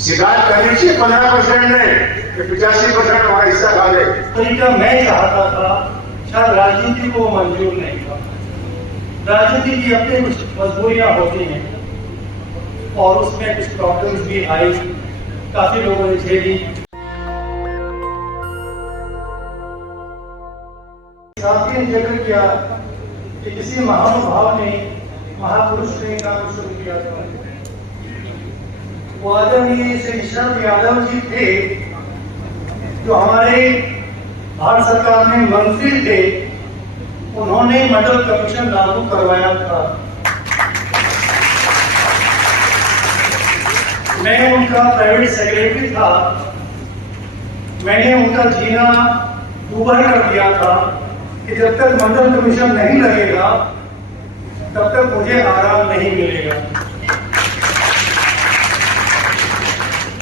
शिकायत करनी चाहिए 15% ने कि 85% हमारा हिस्सा खा ले। तरीका मैं चाहता था, शायद राजनीति को मंजूर नहीं था। राजनीति की अपनी कुछ मजबूरियां होती हैं और उसमें कुछ प्रॉब्लम्स भी आई, काफी लोगों ने झेली। साथी ने जिक्र किया कि किसी महानुभाव ने, महापुरुष ने काम शुरू किया था। वो आदरणीय श्री शरद यादव जी थे, जो हमारे भारत सरकार में मंत्री थे। उन्होंने मंडल कमीशन लागू करवाया था। मैं उनका प्राइवेट सेक्रेटरी था। मैंने उनका जीना दूभर कर दिया था कि जब तक मंडल कमीशन नहीं लगेगा तब तक मुझे आराम नहीं मिलेगा।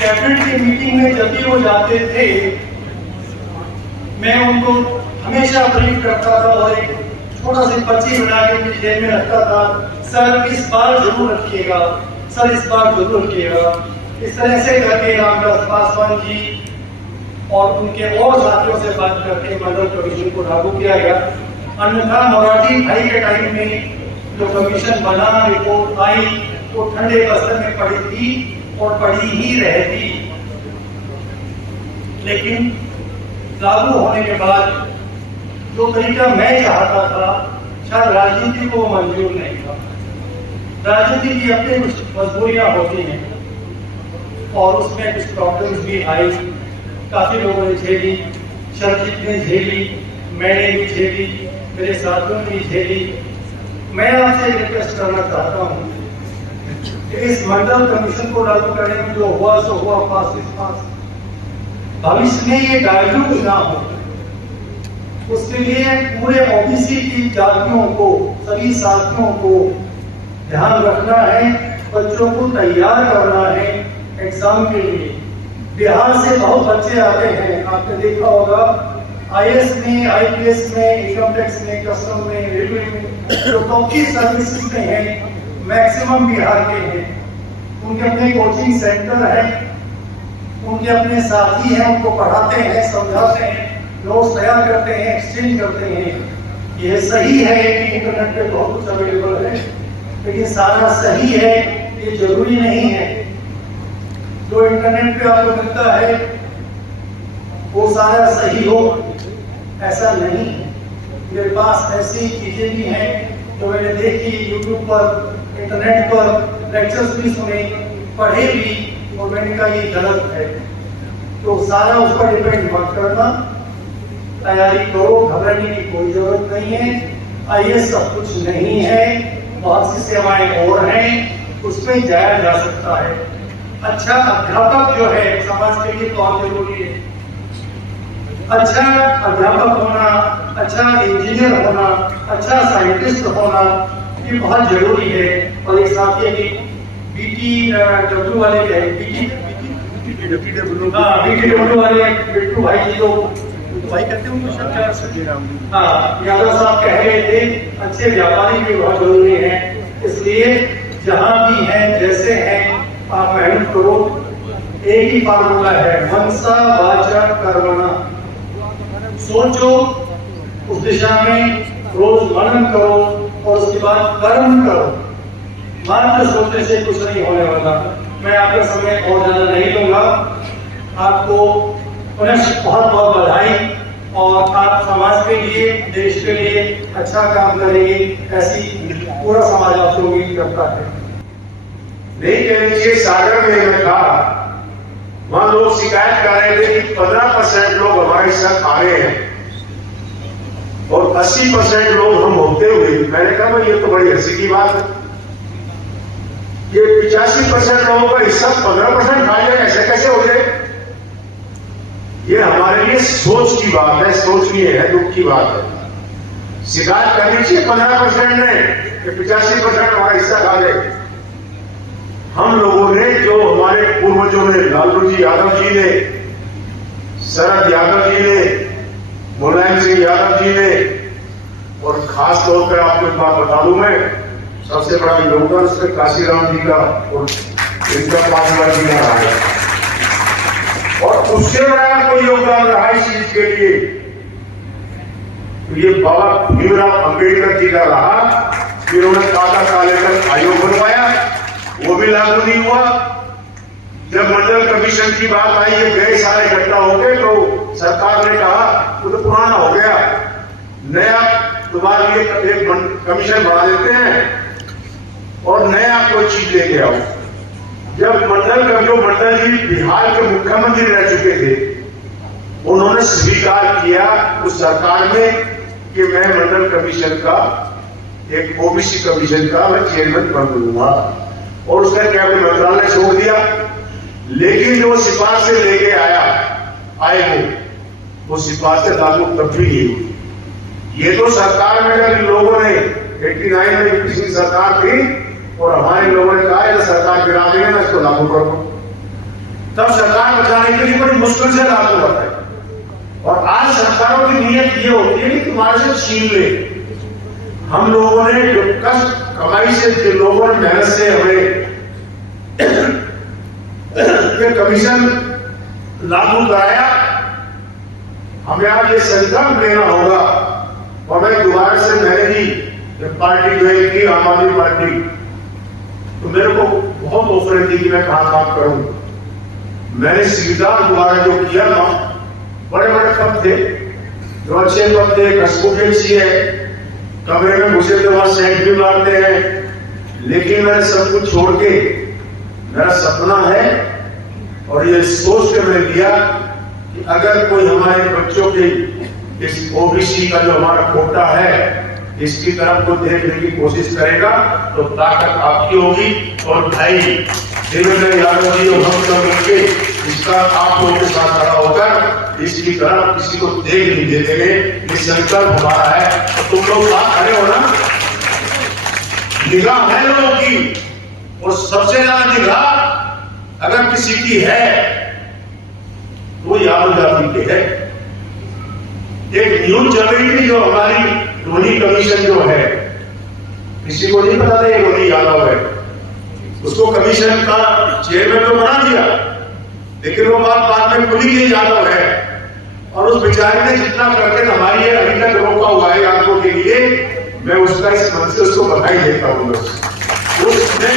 कैबिनेट की मीटिंग में जब भी वो जाते थे, मैं उनको हमेशा ब्रीफ करता था और एक छोटा सी पर्ची बना के मेरी जेब में रखता था। सर इस बार जरूर रखिएगा, सर इस बार जरूर रखिएगा। इस तरह से करके रामविलास पासवान जी और उनके और साथियों से बात करके मंडल कमीशन को लागू किया गया। अन्यथा मोरारजी भाई के टाइम में जो कमीशन बना, रिपोर्ट आई, वो ठंडे बस्तर में पड़ी थी और पड़ी ही रहती। लेकिन लागू होने के बाद जो तरीका मैं चाहता था, शायद राजनीति को मंजूर नहीं था। राजनीति की अपनी कुछ मजबूरियां होती हैं और उसमें कुछ प्रॉब्लम्स भी आई, काफी लोगों ने झेली। शरजीत ने झेली, मैंने भी झेली, मेरे साथियों ने भी झेली। मैं आपसे रिक्वेस्ट करना चाहता हूँ कि इस मंडल कमीशन को लागू करने में जो हुआ सो हुआ, पास इस पास। भविष्य में ये डायल्यूट ना हो, उसके लिए पूरे ओबीसी की जातियों को, सभी साथियों को ध्यान रखना है, बच्चों को तैयार करना है एग्जाम के लिए। बिहार से बहुत बच्चे आते हैं, आपने देखा होगा, आईएएस में, आईपीएस में, इनकम टैक्स में, कस्टम में, रेलवे में, जो टॉप की सर्विसेज में है, मैक्सिमम बिहार के हैं। उनके अपने कोचिंग सेंटर है, उनके अपने साथी हैं, उनको पढ़ाते हैं, समझाते हैं, नोट्स तैयार करते हैं, एक्सचेंज करते हैं। यह सही है कि इंटरनेट पे बहुत कुछ अवेलेबल है, लेकिन सारा सही है ये जरूरी नहीं है। जो इंटरनेट पे आपको मिलता है वो सारा सही हो, ऐसा नहीं है। मेरे पास ऐसी चीजें भी हैं जो मैंने देखी यूट्यूब पर, इंटरनेट पर, लेक्चर्स भी सुने, पढ़े भी, और मैंने कहा ये गलत है। तो सारा उस पर डिपेंड मत करना, तैयारी करो, घबराने की कोई जरूरत नहीं है। आईएएस सब कुछ नहीं है, बहुत सी सेवाएं और हैं, उसमें जाया जा सकता है। अच्छा अध्यापक जो है समाज के लिए बहुत जरूरी है। अच्छा अध्यापक होना, अच्छा इंजीनियर होना, अच्छा साइंटिस्ट होना, ये बहुत जरूरी है। और एक साथ ये बीटीडब्ल्यू वाले बीटीडब्ल्यू वाले बिट्टू भाई जी, जो भाई कहते हैं, हाँ, यादव साहब कह रहे थे, अच्छे व्यापारी भी बहुत जरूरी है। इसलिए जहां भी हैं, जैसे हैं, आप मेहनत करो। एक ही फार्मूला है, मनसा वाचा कर्मणा। सोचो, उस दिशा में रोज मनन करो और उसके बाद कर्म करो। मात्र सोचने से कुछ नहीं होने वाला। मैं आपका समय और ज्यादा नहीं लूंगा। आपको पुनः बहुत बहुत बधाई, और आप समाज के लिए, देश के लिए अच्छा काम करेंगे, ऐसी पूरा समाज आपसे उम्मीद करता है। नहीं कहनी चाहिए। सागर में मैंने कहा, वहां लोग शिकायत कर रहे थे कि 15% लोग हमारे हिस्सा खा रहे हैं और 80% लोग हम होते हुए। मैंने कहा भाई ये तो बड़ी हंसी की बात है। ये 85% लोगों का हिस्सा 15% खा जाए, ऐसे कैसे हो जाए? ये हमारे लिए सोच की बात है, सोचनीय है, दुख की बात है। शिकायत करनी चाहिए 15% ने कि 85% हमारा हिस्सा खा जाए। हम लोगों ने, जो हमारे पूर्वजों ने, लालू जी यादव जी ने, शरद यादव जी ने, मुलायम सिंह यादव जी ने, और खास तौर पर आपको एक बात बता दूं, मैं सबसे बड़ा योगदान उसमें काशीराम जी का और इनका पासवान जी का रहा है। और उससे बड़ा कोई योगदान रहा इस चीज के लिए तो ये बाबा भीमराव अंबेडकर जी का रहा। जिन्होंने टाटा का लेकर आयोग बनवाया, वो भी लागू नहीं हुआ। जब मंडल कमीशन की बात आई, ये गए सारे इकट्ठा हो गए, तो सरकार ने कहा वो तो पुराना हो गया, नया तुम्हारे लिए एक कमीशन बना देते हैं और नया कोई चीज लेके आओ। जब मंडल जी बिहार के मुख्यमंत्री रह चुके थे, उन्होंने स्वीकार किया उस सरकार में कि मैं मंडल कमीशन का, एक ओबीसी कमीशन का मैं चेयरमैन बन दूंगा, और उसने कैबिनेट मंत्रालय छोड़ दिया। लेकिन जो सिफारिश से लेके आए वो सिफारिश लागू तब भी नहीं हुई। ये तो सरकार में जब लोगों ने 89 में किसी सरकार थी और हमारे लोगों ने कहा है सरकार गिरा देंगे ना, इसको लागू करो, तब सरकार बचाने के लिए बड़ी मुश्किल से लागू होता है। और आज सरकारों की नीयत ये होती है कि तुम्हारे से छीन ले। हम लोगों ने जो कष्ट कमाई से, जिन लोगों ने मेहनत से हमें ये कमीशन लागू कराया, हमें आज ये संकल्प लेना होगा। और मैं दोबारा से, मैंने भी पार्टी ज्वाइन की, आम आदमी पार्टी, तो मेरे को बहुत ऑफर थी कि मैं कहां काम करूं। मैंने सीधा दोबारा जो किया ना, बड़े बड़े पद थे, जो अच्छे पद थे, कस्बोकेसी है, कमरे में घुसे तो वहां सेंट भी मारते हैं। लेकिन मैंने सब कुछ छोड़ के, मेरा सपना है और ये सोच के मैंने लिया कि अगर कोई हमारे बच्चों के इस ओबीसी का जो हमारा कोटा है, इसकी तरफ को देखने की कोशिश करेगा तो ताकत आपकी होगी। और भाई देवेंद्र यादव जी और हम सब मिलके इसका आप लोगों के साथ खड़ा होकर इसकी तरफ किसी को देख नहीं दे देंगे, ये संकल्प हमारा है। तो तुम लोग साथ खड़े हो ना, निगाह है लोगों की, और सबसे ज्यादा निगाह अगर किसी की है तो यादव जाति के है। एक न्यूज चल रही थी जो हमारी रोनी कमीशन जो है, किसी को नहीं पता था ये रोनी यादव है, उसको कमीशन का चेयरमैन तो बना दिया, लेकिन वो बाद में खुली ये यादव है। और उस बेचारे ने जितना करके हमारी ये अभी तक रोका हुआ है यादवों के लिए, मैं उसका इस मन से उसको बधाई देता हूँ। उसने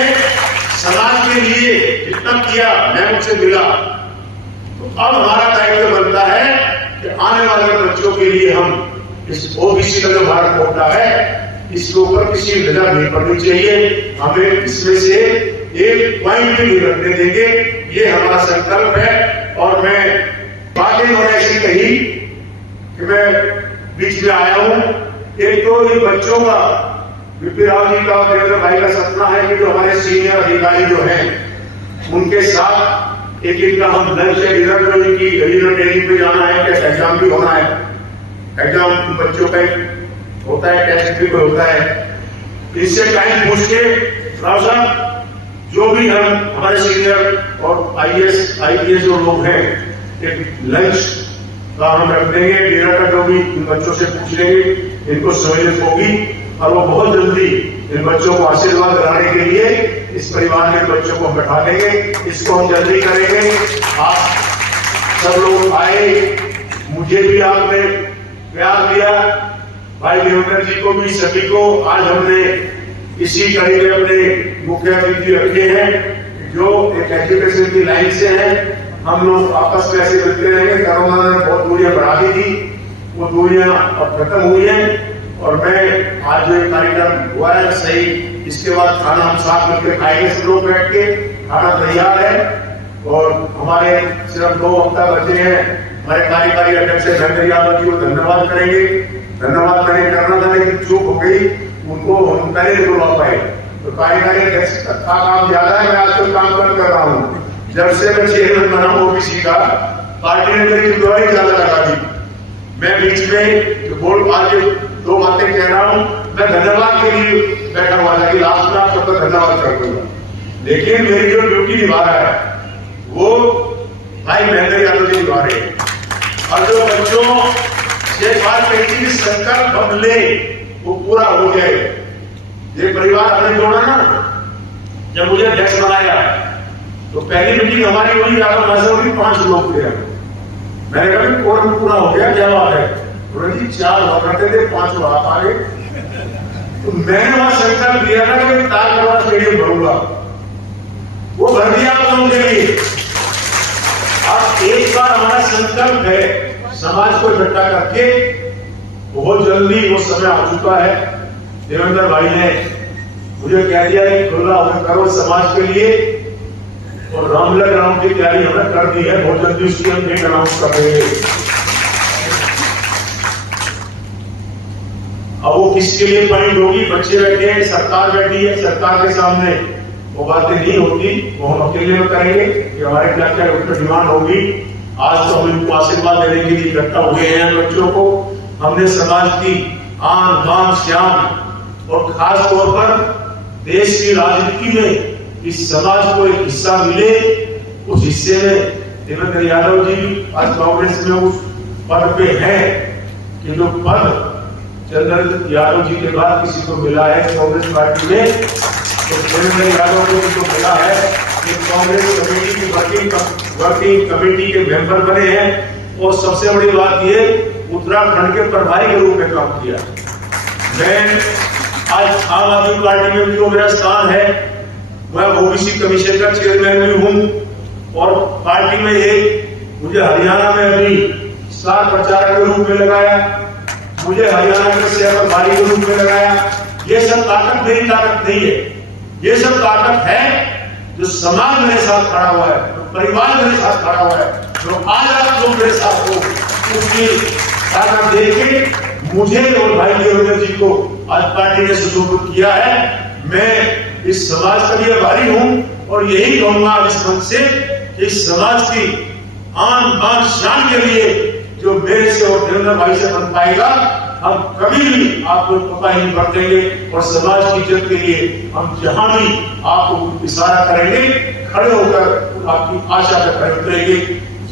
समाज के लिए जितना किया, मैं मुझसे मिला, तो अब हमारा दायित्व बनता है कि आने वाले बच्चों के लिए हम इस ओबीसी का जो भारत कोटा है, इसके ऊपर किसी नजर नहीं पड़नी चाहिए। हमें इसमें से एक पॉइंट भी नहीं रखने देंगे, ये हमारा संकल्प है। और मैं बातें उन्होंने ऐसी कही कि मैं बीच में आया हूं। एक तो इन बच्चों का, विपिन राव जी का, देवेंद्र भाई का सपना है कि जो हमारे सीनियर अधिकारी जो हैं उनके साथ एक इनका हम लंच या डिनर, जो इनकी डिनर ट्रेनिंग पे जाना है, क्या एग्जाम भी होना है, एग्जाम बच्चों का होता है, टेस्ट भी होता है, इससे टाइम पूछ के राव साहब जो भी हम हमारे सीनियर और आईपीएस जो लोग हैं, एक लंच का हम रख देंगे, डिनर का जो भी इन बच्चों से पूछ लेंगे, इनको सहूलियत होगी। और वो बहुत जल्दी इन बच्चों को आशीर्वाद दिलाने के लिए इस परिवार में बच्चों को बैठा देंगे, इसको हम जल्दी करेंगे। आप सब लोग आए, मुझे भी आपने प्यार दिया, भाई देवेंद्र जी को भी, सभी को। आज हमने इसी कड़ी में अपने मुख्य अतिथि रखे हैं जो एक एजुकेशन की लाइन से है। हम लोग आपस में ऐसे मिलते रहेंगे। कोरोना ने बहुत दूरियां बढ़ा दी थी, वो दूरियां अब खत्म हुई हैं। और मैं आज जो कार्यक्रम हुआ है सही, इसके बाद खाना हम साथ मिलकर खाएंगे, सब लोग बैठ के, खाना तैयार है। और हमारे सिर्फ 2 हफ्ता बचे हैं, हमारे कार्यकारी अध्यक्ष धनंजय यादव जी को धन्यवाद करेंगे। धन्यवाद करना था, लेकिन चूक हो गई, उनको हम पहले नहीं बुला पाए। तो कार्यकारी अध्यक्ष का काम ज्यादा है, मैं आजकल काम कम कर रहा हूँ। जब से मैं चेयरमैन बना ओबीसी का, पार्टी ने मेरी जिम्मेदारी ज्यादा लगा दी। मैं बीच में बोल आज 2 बातें कह रहा हूँ, मैं धन्यवाद के लिए बैठा हुआ था कि लास्ट में आप सबका धन्यवाद कर दूंगा, लेकिन मेरी जो ड्यूटी निभा रहा है वो भाई महेंद्र यादव जी निभा रहे हैं। और जो बच्चों से बात कही थी संकल्प हम ले, वो पूरा हो गए। ये परिवार हमने जोड़ा ना, जब मुझे अध्यक्ष बनाया तो पहली मीटिंग हमारी हुई, यादव महसूस हुई, 5 लोग थे। मैंने कहा कोरम पूरा हो गया, क्या बात है? बोले जी 4 और रखते थे, 5 आप आ गए। तो मैंने वहां संकल्प लिया था कि ताल कटोरा स्टेडियम भरूंगा, वो भर दिया आप लोगों के लिए। अब एक बार हमारा संकल्प है समाज को इकट्ठा करके, बहुत जल्दी वो समय आ चुका है। देवेंद्र भाई ने मुझे कह दिया कि खुला होकर करो समाज के लिए, और रामलला ग्राउंड की तैयारी हमने कर दी है, बहुत जल्दी उसकी हम डेट अनाउंस कर देंगे। अब वो किसके लिए पॉइंट होगी? बच्चे बैठे हैं, सरकार बैठी है, सरकार के सामने वो बातें नहीं होती, वो हम अकेले में करेंगे कि हमारे क्या क्या उनकी डिमांड होगी। आज तो हम इनको आशीर्वाद देने के लिए इकट्ठा हुए हैं बच्चों को। हमने समाज की आन बान शान और खास तौर पर देश की राजनीति में इस समाज को एक हिस्सा मिले, उस हिस्से में देवेंद्र यादव जी आज कांग्रेस में उस पद पे हैं कि जो पद चंद्रशेखर यादव जी के बाद किसी को मिला है कांग्रेस पार्टी में, तो देवेंद्र यादव को जिनको मिला है कि कांग्रेस कमेटी की वर्किंग कमेटी के मेंबर बने हैं। और सबसे बड़ी बात ये, उत्तराखंड के प्रभारी के रूप में काम किया। मैं आज आम आदमी पार्टी में जो मेरा स्थान है, मैं ओबीसी कमीशन का चेयरमैन भी हूं, और पार्टी में एक मुझे हरियाणा में अभी स्टार प्रचारक के रूप में लगाया, मुझे हरियाणा में सह प्रभारी के रूप में लगाया। ये सब ताकत मेरी ताकत नहीं है, ये सब ताकत है जो समाज मेरे साथ खड़ा हुआ है, जो परिवार मेरे साथ खड़ा हुआ है, जो आज आप लोग मेरे साथ हो, उसकी ताकत देके मुझे और भाई देवेंद्र जी को आज पार्टी ने सुपुर्द किया है। मैं इस समाज का भी आभारी हूं, और यही कहूंगा इस मंच से कि इस समाज की आन बान शान के लिए जो मेरे से और देवेंद्र भाई से बन पाएगा, हम कभी भी आपको पता ही नहीं बरतेंगे, और समाज की इज्जत के लिए हम जहां भी आपको इशारा करेंगे, खड़े होकर आपकी आशा पर खड़े उतरेंगे।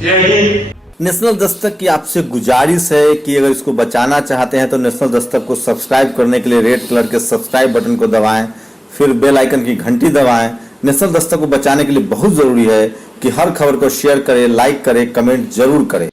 जय हिंद। नेशनल दस्तक की आपसे गुजारिश है कि अगर इसको बचाना चाहते हैं तो नेशनल दस्तक को सब्सक्राइब करने के लिए रेड कलर के सब्सक्राइब बटन को दबाएं, फिर बेल आइकन की घंटी दबाएं। नेशनल दस्तक को बचाने के लिए बहुत जरूरी है कि हर खबर को शेयर करें, लाइक करें, कमेंट जरूर करें।